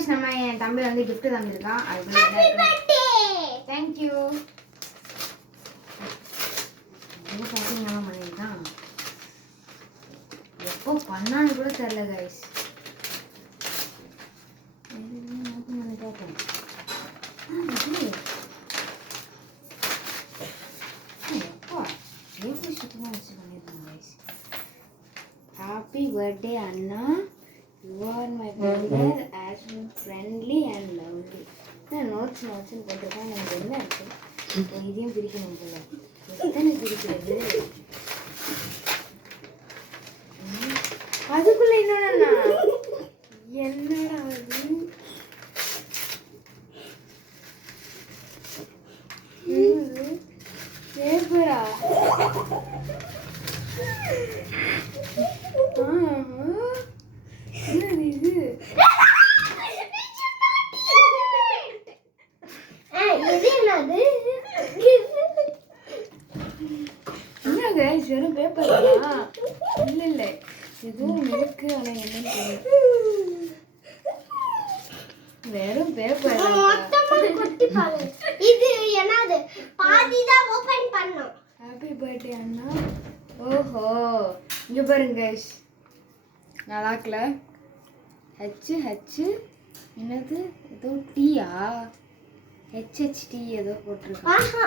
Guys நம்ம என் தம்பி வந்து gift தந்திருக்கான். அதுக்குள்ள என்ன இருக்கு? Thank you. என்ன பாத்தீங்களா பண்ணிருக்கான்? எப்போ பண்ணான்னு கூட தெரியல गाइस. என்ன பண்ணி பாப்போம். Happy birthday Anna, you are my brother as friendly and lovely. notes போட்டுருக்கான். எனக்கு என்ன இருக்கு இதையும் பிரிக்கணும் போல. எத்தனை பிரிக்கிறது? அதுக்குள்ள இன்னொன்னா என்னடா அது? பேப்பரா? என்னது இது? என்ன गाइस வெறும் பேப்பரா? இல்ல இல்ல ஏதோ இருக்கு ஆனா என்னன்னு தெரியல. வெறும் பேப்பர் மொத்தமா கொட்டி பாரு. இது என்னது? பாதி தான் ஓபன் பண்ணோம். ஹேப்பி பர்த்டே அண்ணா. ஓஹோ இங்க பாருங்க गाइस. நல்லா இருக்குல? ஹச் என்னது? ஏதோ டீயா? HHT ஏதோ போட்டுருக்கு. ஆஹா